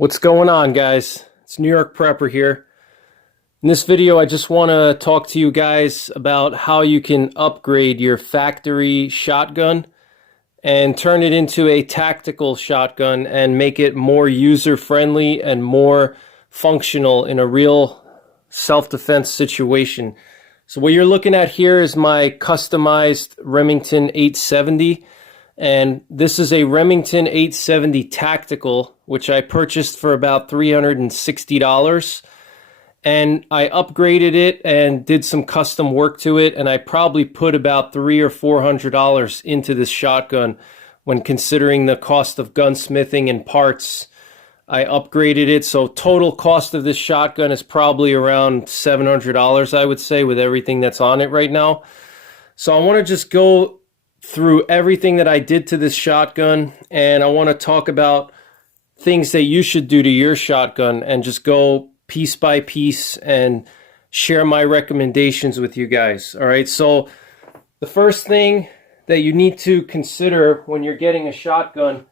What's going on, guys? It's NYPrepper here. In this video, I just want to talk to you guys about how you can upgrade your factory shotgun and turn it into a tactical shotgun and make it more user-friendly and more functional in a real self-defense situation. So what you're looking at here is my customized Remington 870. And this is a Remington 870 Tactical, which I purchased for about $360. And I upgraded it and did some custom work to it. And I probably put about $300 or $400 into this shotgun when considering the cost of gunsmithing and parts. I upgraded it. So total cost of this shotgun is probably around $700, I would say, with everything that's on it right now. So I want to just go through everything that I did to this shotgun, and I want to talk about things that you should do to your shotgun and just go piece by piece and share my recommendations with you guys. All right, so the first thing that you need to consider when you're getting a shotgun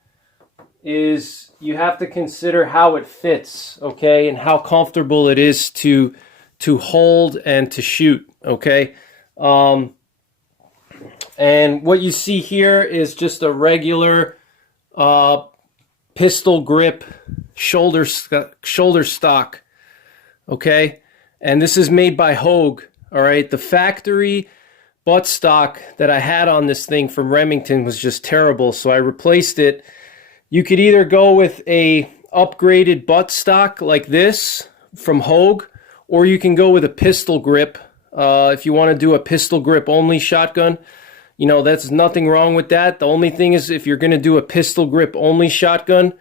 is you have to consider how it fits, okay, and how comfortable it is to hold and to shoot, okay. And what you see here is just a regular pistol grip shoulder stock, okay? And this is made by Hogue, all right? The factory buttstock that I had on this thing from Remington was just terrible, so I replaced it. You could either go with a upgraded buttstock like this from Hogue, or you can go with a pistol grip. If you want to do a pistol grip only shotgun, you know, that's nothing wrong with that. The only thing is, if you're going to do a pistol grip only shotgun,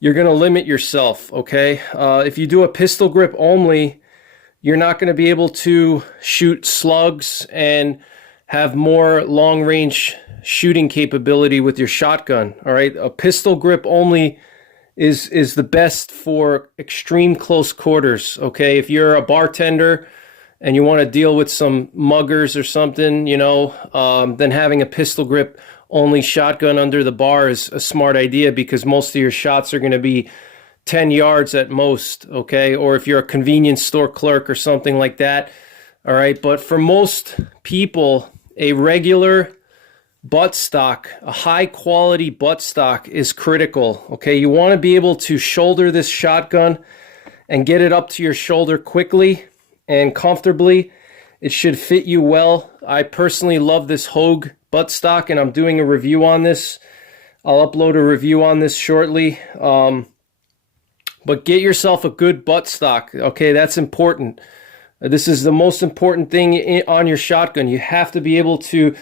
you're going to limit yourself, okay? If you do a pistol grip only, you're not going to be able to shoot slugs and have more long-range shooting capability with your shotgun, all right? A pistol grip only is the best for extreme close quarters, okay? If you're a bartender and you want to deal with some muggers or something, you know, then having a pistol grip only shotgun under the bar is a smart idea, because most of your shots are going to be 10 yards at most, okay? Or if you're a convenience store clerk or something like that, all right? But for most people, a regular buttstock, a high quality buttstock is critical, okay? You want to be able to shoulder this shotgun and get it up to your shoulder quickly and comfortably. It should fit you well. I personally love this Hogue buttstock, and I'm doing a review on this. I'll upload a review on this shortly. But get yourself a good buttstock, okay? That's important. This is the most important thing on your shotgun. You have to be able to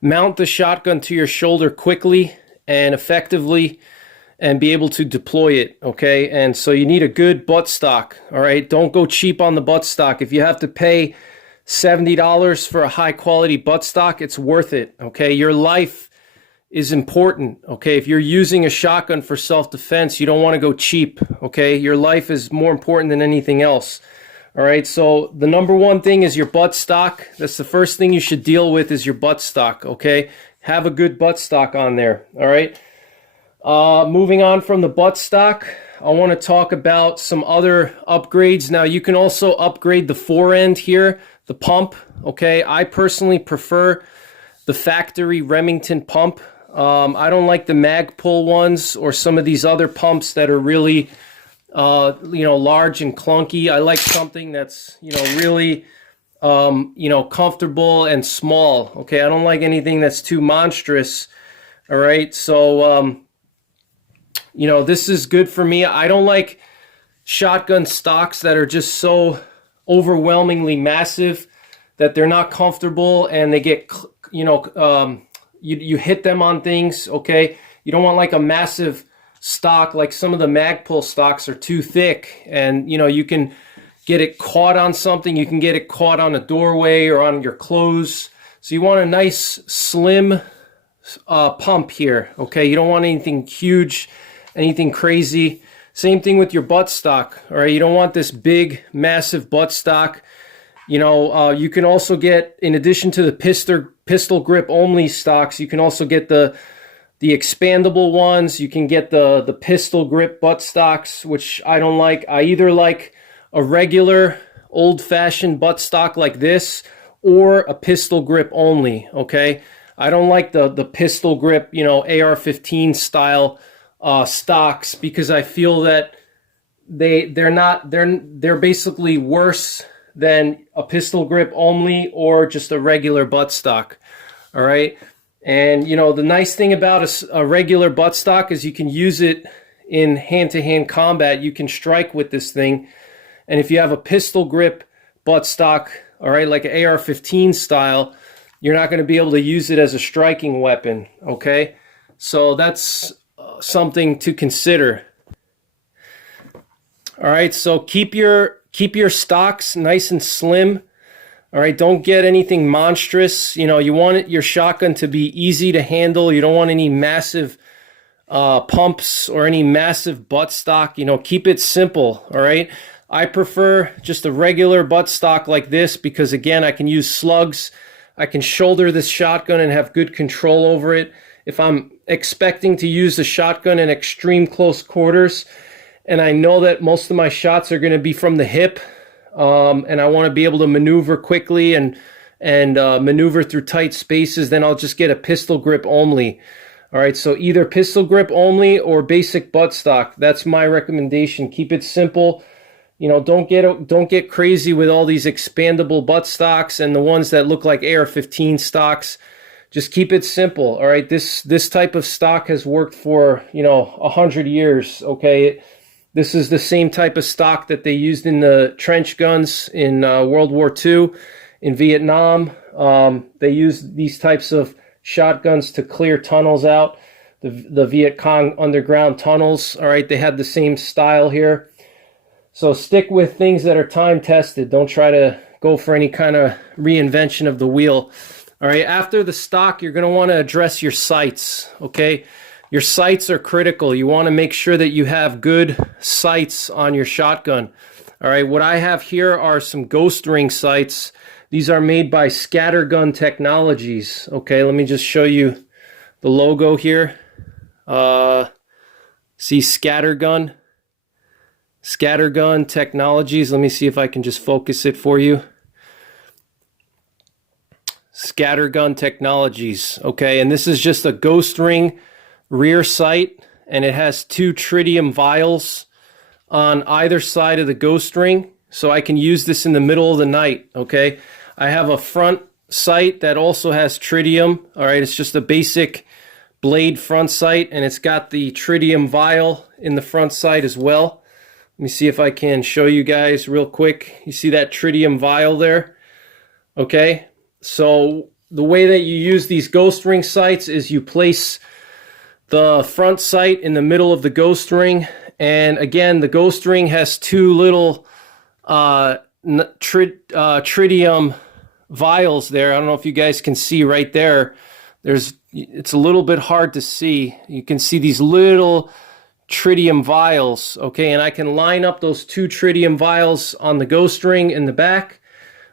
mount the shotgun to your shoulder quickly and effectively, and be able to deploy it, okay? And so you need a good buttstock, all right? Don't go cheap on the buttstock. If you have to pay $70 for a high-quality buttstock, it's worth it, okay? Your life is important, okay? If you're using a shotgun for self-defense, you don't want to go cheap, okay? Your life is more important than anything else, all right? So the number one thing is your buttstock. That's the first thing you should deal with, is your buttstock, okay? Have a good buttstock on there, all right? Moving on from the buttstock, I want to talk about some other upgrades. Now, you can also upgrade the forend here, the pump, okay? I personally prefer the factory Remington pump. I don't like the Magpul ones or some of these other pumps that are really, you know, large and clunky. I like something that's, you know, really, you know, comfortable and small, okay? I don't like anything that's too monstrous, all right? So, you know, this is good for me. I don't like shotgun stocks that are just so overwhelmingly massive that they're not comfortable and they get, you know, you hit them on things, okay? You don't want like a massive stock. Like some of the Magpul stocks are too thick, and, you know, you can get it caught on something. You can get it caught on a doorway or on your clothes. So you want a nice slim pump here, okay? You don't want anything huge, anything crazy. Same thing with your buttstock, all right? You don't want this big, massive buttstock. You know, you can also get, in addition to the pistol grip only stocks, you can also get the the expandable ones. You can get the pistol grip buttstocks, which I don't like. I either like a regular old-fashioned buttstock like this or a pistol grip only, okay? I don't like the pistol grip, you know, AR-15 style stocks, because I feel that they're basically worse than a pistol grip only or just a regular buttstock. All right. And you know, the nice thing about a regular buttstock is you can use it in hand-to-hand combat. You can strike with this thing. And if you have a pistol grip buttstock, all right, like an AR-15 style, you're not going to be able to use it as a striking weapon. Okay. So that's something to consider. All right, so keep your stocks nice and slim. All right, don't get anything monstrous. You know, you want your shotgun to be easy to handle. You don't want any massive pumps or any massive buttstock. You know, keep it simple. All right, I prefer just a regular buttstock like this because, again, I can use slugs. I can shoulder this shotgun and have good control over it. If I'm expecting to use the shotgun in extreme close quarters, and I know that most of my shots are going to be from the hip, and I want to be able to maneuver quickly and maneuver through tight spaces, then I'll just get a pistol grip only. All right, so either pistol grip only or basic buttstock. That's my recommendation. Keep it simple. You know, don't get crazy with all these expandable buttstocks and the ones that look like AR-15 stocks. Just keep it simple. All right, this type of stock has worked for, you know, 100 years. Okay. This is the same type of stock that they used in the trench guns in World War II, in Vietnam. They used these types of shotguns to clear tunnels out, the Viet Cong underground tunnels. All right, they had the same style here. So stick with things that are time tested. Don't try to go for any kind of reinvention of the wheel. All right, after the stock, you're going to want to address your sights, okay? Your sights are critical. You want to make sure that you have good sights on your shotgun. All right, what I have here are some ghost ring sights. These are made by Scattergun Technologies. Okay, let me just show you the logo here. See Scattergun? Scattergun Technologies. Let me see if I can just focus it for you. Scattergun Technologies. Okay, and this is just a ghost ring rear sight, and it has 2 tritium vials on either side of the ghost ring, so I can use this in the middle of the night. Okay, I have a front sight that also has tritium. All right, it's just a basic blade front sight, and it's got the tritium vial in the front sight as well. Let me see if I can show you guys real quick. You see that tritium vial there? Okay, so the way that you use these ghost ring sights is you place the front sight in the middle of the ghost ring, and again, the ghost ring has 2 little tritium vials there. I don't know if you guys can see right there. It's a little bit hard to see. You can see these little tritium vials, okay, and I can line up those 2 tritium vials on the ghost ring in the back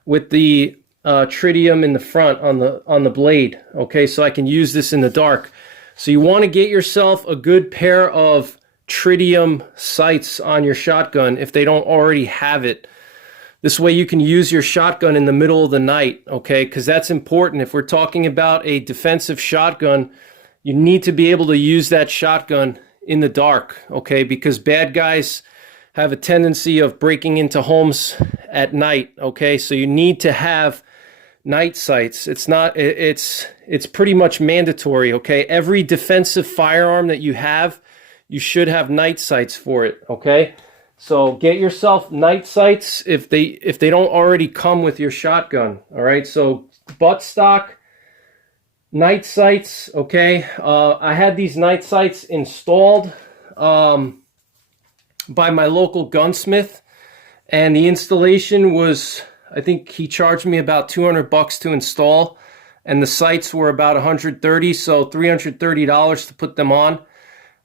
with the tritium in the front on the blade. Okay, so I can use this in the dark. So you want to get yourself a good pair of tritium sights on your shotgun if they don't already have it. This way you can use your shotgun in the middle of the night, okay? Because that's important. If we're talking about a defensive shotgun, you need to be able to use that shotgun in the dark, okay? Because bad guys have a tendency of breaking into homes at night, okay? So you need to have night sights. It's pretty much mandatory, okay? Every defensive firearm that you have, you should have night sights for it, okay? So get yourself night sights if they don't already come with your shotgun, all right? So buttstock, night sights, okay? I had these night sights installed by my local gunsmith, and the installation was, I think he charged me about $200 to install, and the sights were about $130, so $330 to put them on.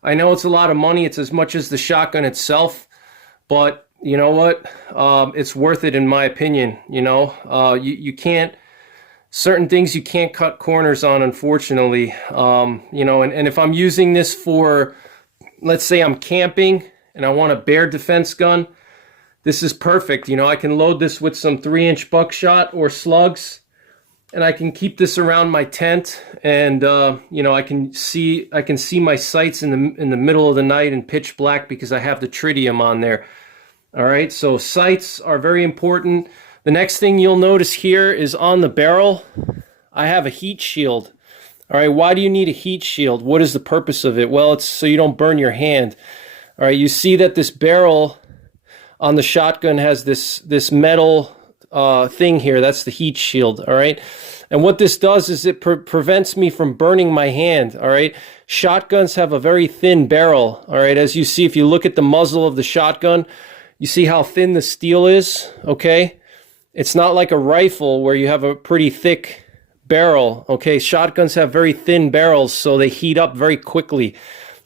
I know it's a lot of money. It's as much as the shotgun itself, but you know what? It's worth it in my opinion. You know, you can't certain things you can't cut corners on, unfortunately. You know, and if I'm using this for, let's say I'm camping and I want a bear defense gun, this is perfect. You know, I can load this with some 3-inch buckshot or slugs, and I can keep this around my tent, and you know, I can see my sights in the middle of the night in pitch black because I have the tritium on there. All right, so sights are very important. The next thing you'll notice here is on the barrel, I have a heat shield. All right, why do you need a heat shield? What is the purpose of it? Well, it's so you don't burn your hand. All right, you see that this barrel on the shotgun has this metal thing here. That's the heat shield. All right, and what this does is it prevents me from burning my hand. All right, shotguns have a very thin barrel. All right, as you see, if you look at the muzzle of the shotgun, you see how thin the steel is. Okay, it's not like a rifle where you have a pretty thick barrel. Okay, shotguns have very thin barrels, so they heat up very quickly.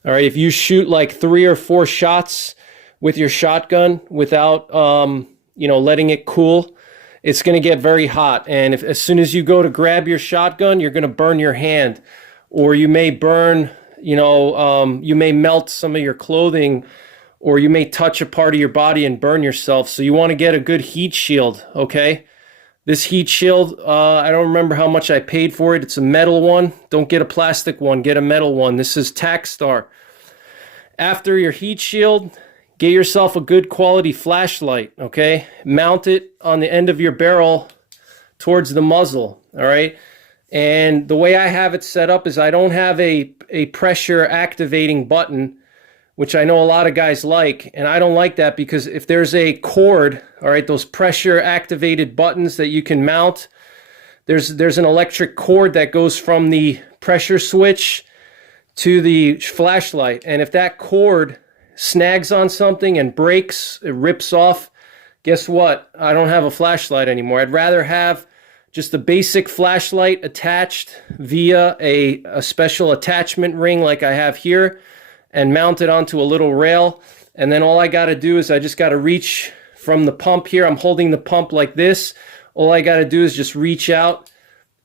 All right, if you shoot like 3 or 4 shots with your shotgun without you know, letting it cool, it's going to get very hot. And as soon as you go to grab your shotgun, you're going to burn your hand, or you may burn, you know, you may melt some of your clothing, or you may touch a part of your body and burn yourself. So you want to get a good heat shield. Okay, this heat shield, I don't remember how much I paid for it. It's a metal one. Don't get a plastic one, get a metal one. This is Takstar. After your heat shield, get yourself a good quality flashlight. Okay, mount it on the end of your barrel towards the muzzle. All right, and the way I have it set up is I don't have a pressure activating button, which I know a lot of guys like, and I don't like that because if there's a cord, all right, those pressure activated buttons that you can mount, there's an electric cord that goes from the pressure switch to the flashlight, and if that cord snags on something and breaks, it rips off, guess what? I don't have a flashlight anymore. I'd rather have just a basic flashlight attached via a special attachment ring like I have here, and mount it onto a little rail. And then all I got to do is I just got to reach from the pump here. I'm holding the pump like this. All I got to do is just reach out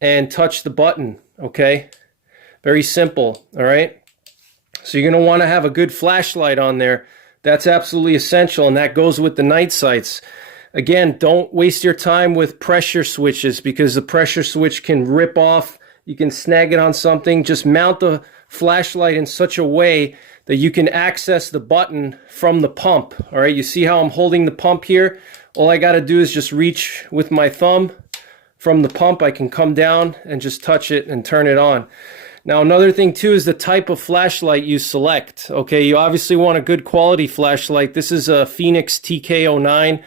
and touch the button. Okay, very simple. All right, so you're going to want to have a good flashlight on there. That's absolutely essential, and that goes with the night sights. Again, don't waste your time with pressure switches because the pressure switch can rip off. You can snag it on something. Just mount the flashlight in such a way that you can access the button from the pump. All right, you see how I'm holding the pump here? All I got to do is just reach with my thumb from the pump. I can come down and just touch it and turn it on. Now, another thing too is the type of flashlight you select. Okay, you obviously want a good quality flashlight. This is a Phoenix TK09.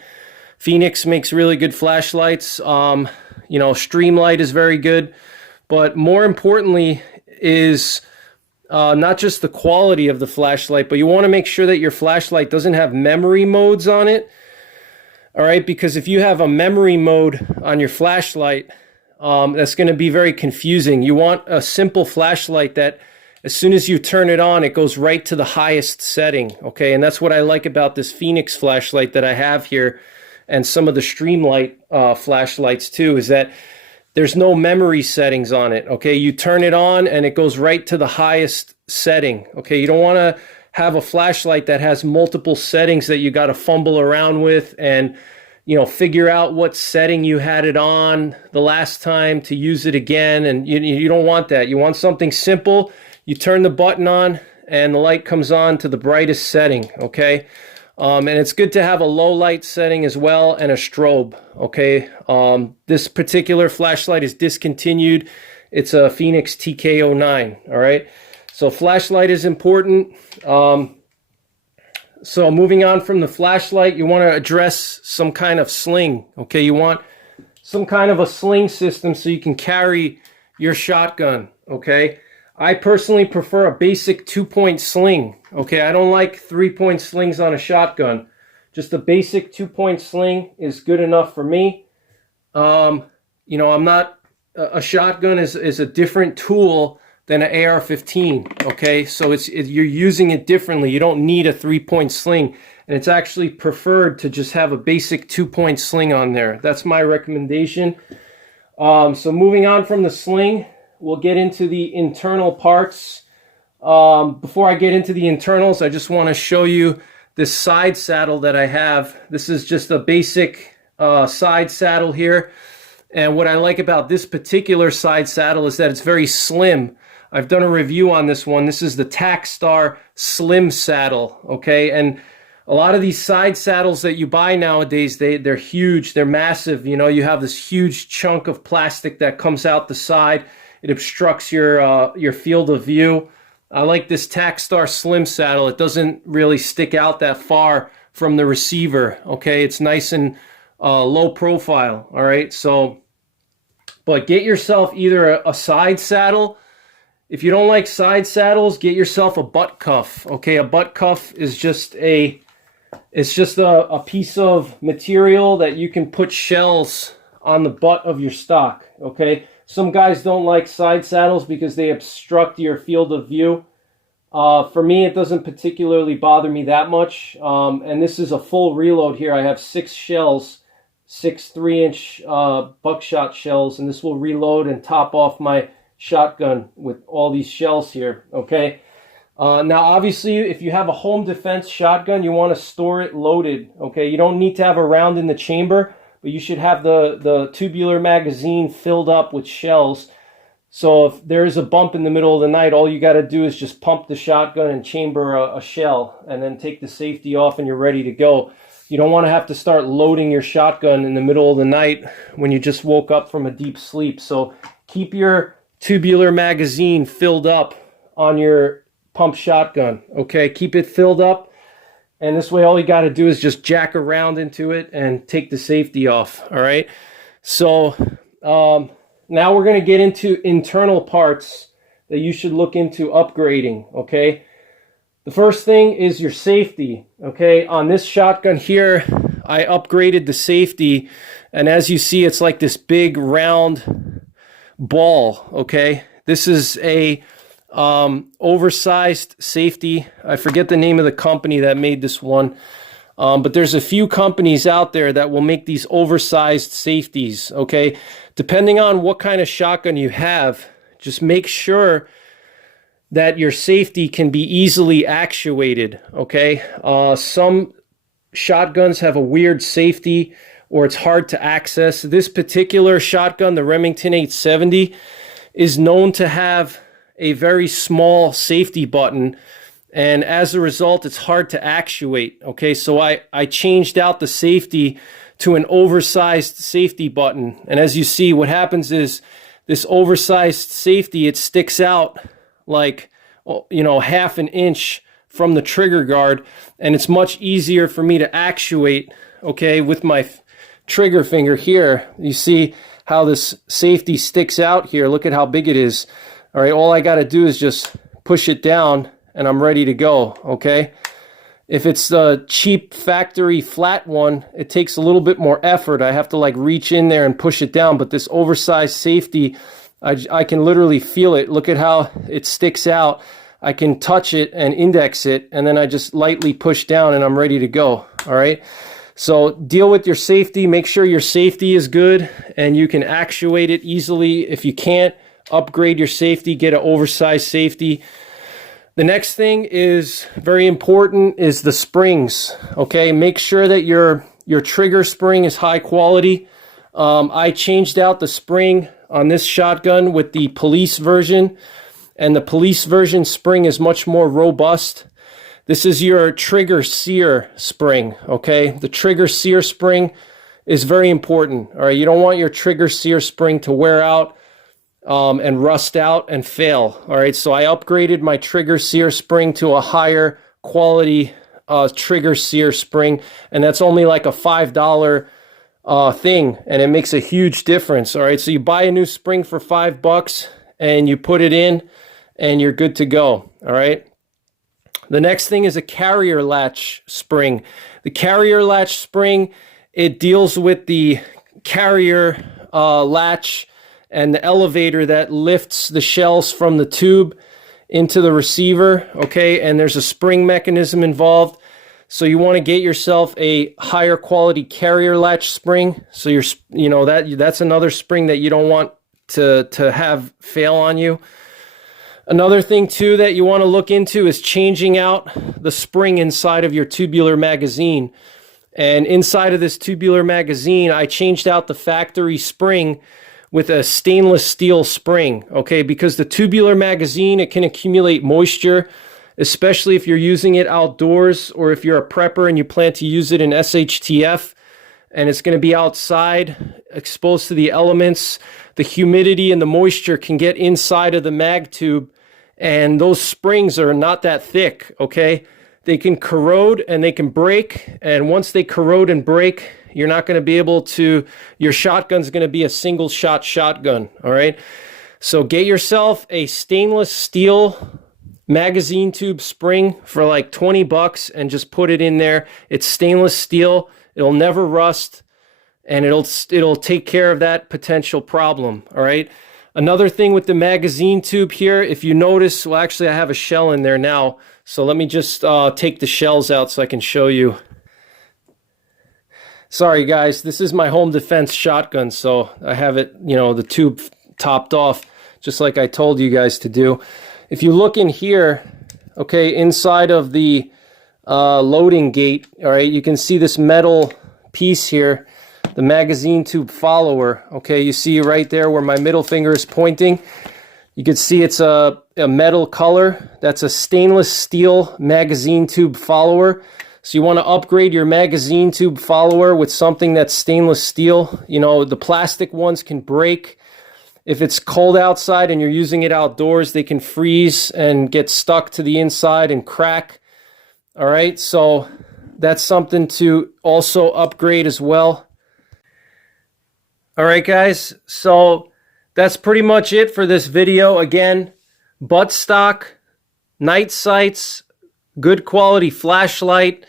Phoenix makes really good flashlights. You know, Streamlight is very good, but more importantly is not just the quality of the flashlight, but you want to make sure that your flashlight doesn't have memory modes on it. All right, because if you have a memory mode on your flashlight, that's going to be very confusing. You want a simple flashlight that as soon as you turn it on, it goes right to the highest setting. Okay, and that's what I like about this Phoenix flashlight that I have here, and some of the Streamlight flashlights too, is that there's no memory settings on it. Okay, you turn it on and it goes right to the highest setting. Okay, you don't want to have a flashlight that has multiple settings that you got to fumble around with and, you know, figure out what setting you had it on the last time to use it again. And you don't want that. You want something simple. You turn the button on and the light comes on to the brightest setting. Okay. And it's good to have a low light setting as well and a strobe. Okay, this particular flashlight is discontinued. It's a Phoenix TK09. All right, so flashlight is important. So moving on from the flashlight, you want to address some kind of sling. Okay, you want some kind of a sling system so you can carry your shotgun. Okay, I personally prefer a basic 2-point sling. Okay, I don't like 3-point slings on a shotgun. Just a basic 2-point sling is good enough for me. You know, I'm not, a shotgun is a different tool than an AR-15. Okay, so you're using it differently. You don't need a 3-point sling, and it's actually preferred to just have a basic 2-point sling on there. That's my recommendation. So moving on from the sling, we'll get into the internal parts. Before I get into the internals, I just want to show you this side saddle that I have. This is just a basic side saddle here. And what I like about this particular side saddle is that it's very slim. I've done a review on this one. This is the Tackstar Slim Saddle, okay? And a lot of these side saddles that you buy nowadays, they're huge, they're massive. You know, you have this huge chunk of plastic that comes out the side. It obstructs your field of view. I like this Tackstar Slim Saddle. It doesn't really stick out that far from the receiver, okay? It's nice and low profile, all right? So, but get yourself either a side saddle. If you don't like side saddles, get yourself a butt cuff, okay? A butt cuff is just a piece of material that you can put shells on the butt of your stock, okay? Some guys don't like side saddles because they obstruct your field of view. For me, it doesn't particularly bother me that much. And this is a full reload here. I have 6 shells, 6 3-inch buckshot shells, and this will reload and top off my shotgun with all these shells here, okay? Now, obviously, if you have a home defense shotgun, you want to store it loaded, okay? You don't need to have a round in the chamber, but you should have the tubular magazine filled up with shells. So if there's a bump in the middle of the night, all you got to do is just pump the shotgun and chamber a shell, and then take the safety off and you're ready to go. You don't want to have to start loading your shotgun in the middle of the night when you just woke up from a deep sleep. So keep your tubular magazine filled up on your pump shotgun, okay? Keep it filled up, and this way all you got to do is just jack around into it and take the safety off, all right? So now we're going to get into internal parts that you should look into upgrading, okay? The first thing is your safety, okay? On this shotgun here, I upgraded the safety, and as you see, it's like this big round ball, okay? This is a oversized safety. I forget the name of the company that made this one, but there's a few companies out there that will make these oversized safeties, okay? Depending on what kind of shotgun you have, just make sure that your safety can be easily actuated, okay? Some shotguns have a weird safety, or it's hard to access. This particular shotgun, the Remington 870, is known to have a very small safety button, and as a result, it's hard to actuate, okay? So I changed out the safety to an oversized safety button, and as you see, what happens is this oversized safety, it sticks out like, you know, half an inch from the trigger guard, and it's much easier for me to actuate, okay, with my trigger finger here. You see how this safety sticks out here. Look at how big it is. All right, all I got to do is just push it down and I'm ready to go, okay? If it's the cheap factory flat one, it takes a little bit more effort. I have to like reach in there and push it down, but this oversized safety, I can literally feel it. Look at how it sticks out. I can touch it and index it, and then I just lightly push down and I'm ready to go, all right? So deal with your safety. Make sure your safety is good and you can actuate it easily. If you can't, upgrade your safety, get an oversized safety. The next thing is very important is the springs, okay? Make sure that your trigger spring is high quality. I changed out the spring on this shotgun with the police version, and the police version spring is much more robust. This is your trigger sear spring, okay? The trigger sear spring is very important, all right? You don't want your trigger sear spring to wear out and rust out and fail, all right? So I upgraded my trigger sear spring to a higher quality trigger sear spring, and that's only like a $5 thing, and it makes a huge difference, all right? So you buy a new spring for $5 and you put it in and you're good to go, all right? The next thing is a carrier latch spring. The carrier latch spring, it deals with the carrier latch and the elevator that lifts the shells from the tube into the receiver, okay? And there's a spring mechanism involved. So you want to get yourself a higher quality carrier latch spring. So that's another spring that you don't want to have fail on you. Another thing too that you want to look into is changing out the spring inside of your tubular magazine. And inside of this tubular magazine, I changed out the factory spring with a stainless steel spring, okay? Because the tubular magazine, it can accumulate moisture, especially if you're using it outdoors or if you're a prepper and you plan to use it in SHTF and it's going to be outside, exposed to the elements. The humidity and the moisture can get inside of the mag tube, and those springs are not that thick, okay? They can corrode and they can break, and once they corrode and break, you're not going to be able to, your shotgun's going to be a single shot shotgun, all right? So get yourself a stainless steel magazine tube spring for like 20 bucks and just put it in there. It's stainless steel. It'll never rust, and it'll take care of that potential problem, all right? Another thing with the magazine tube here, if you notice, well, actually I have a shell in there now, so let me just take the shells out so I can show you. Sorry guys, this is my home defense shotgun, so I have it, the tube topped off, just like I told you guys to do. If you look in here, okay, inside of the loading gate, all right, you can see this metal piece here, the magazine tube follower. Okay, you see right there where my middle finger is pointing, you can see it's a metal color. That's a stainless steel magazine tube follower. So you want to upgrade your magazine tube follower with something that's stainless steel. The plastic ones can break. If it's cold outside and you're using it outdoors, they can freeze and get stuck to the inside and crack. All right, so that's something to also upgrade as well. All right, guys, so that's pretty much it for this video. Again, buttstock, night sights, good quality flashlight,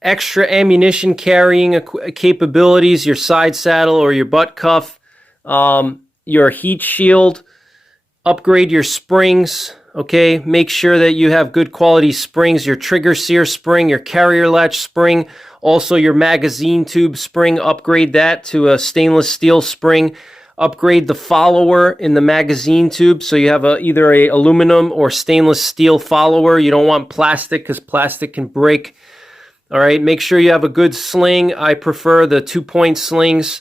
extra ammunition carrying capabilities, your side saddle or your butt cuff, your heat shield, upgrade your springs. Okay, make sure that you have good quality springs, your trigger sear spring, your carrier latch spring, also your magazine tube spring, upgrade that to a stainless steel spring. Upgrade the follower in the magazine tube, so you have either a aluminum or stainless steel follower. You don't want plastic because plastic can break. All right, make sure you have a good sling. I prefer the 2-point slings.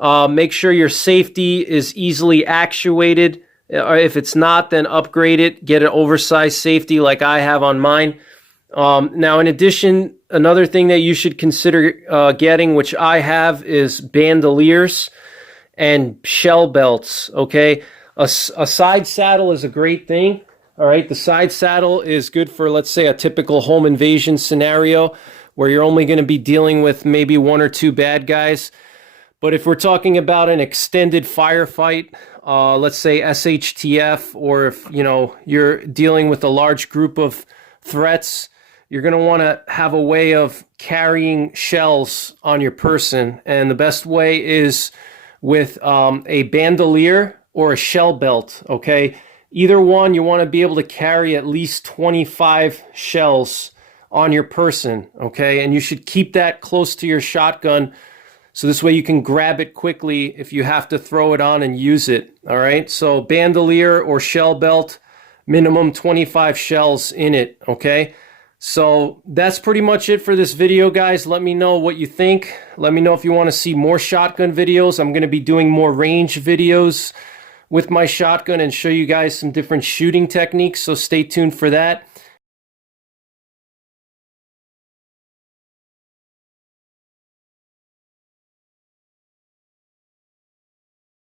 Make sure your safety is easily actuated. If it's not, then upgrade it. Get an oversized safety like I have on mine. Now, in addition, another thing that you should consider getting, which I have, is bandoliers and shell belts, okay? A side saddle is a great thing, all right? The side saddle is good for, let's say, a typical home invasion scenario where you're only going to be dealing with maybe 1 or 2 bad guys. But if we're talking about an extended firefight, let's say SHTF, or if you're dealing with a large group of threats, you're going to want to have a way of carrying shells on your person. And the best way is with a bandolier or a shell belt, okay? Either one, you want to be able to carry at least 25 shells on your person, okay? And you should keep that close to your shotgun, so this way you can grab it quickly if you have to throw it on and use it, all right? So bandolier or shell belt, minimum 25 shells in it, okay? So that's pretty much it for this video, guys. Let me know what you think. Let me know if you want to see more shotgun videos. I'm going to be doing more range videos with my shotgun and show you guys some different shooting techniques, so stay tuned for that.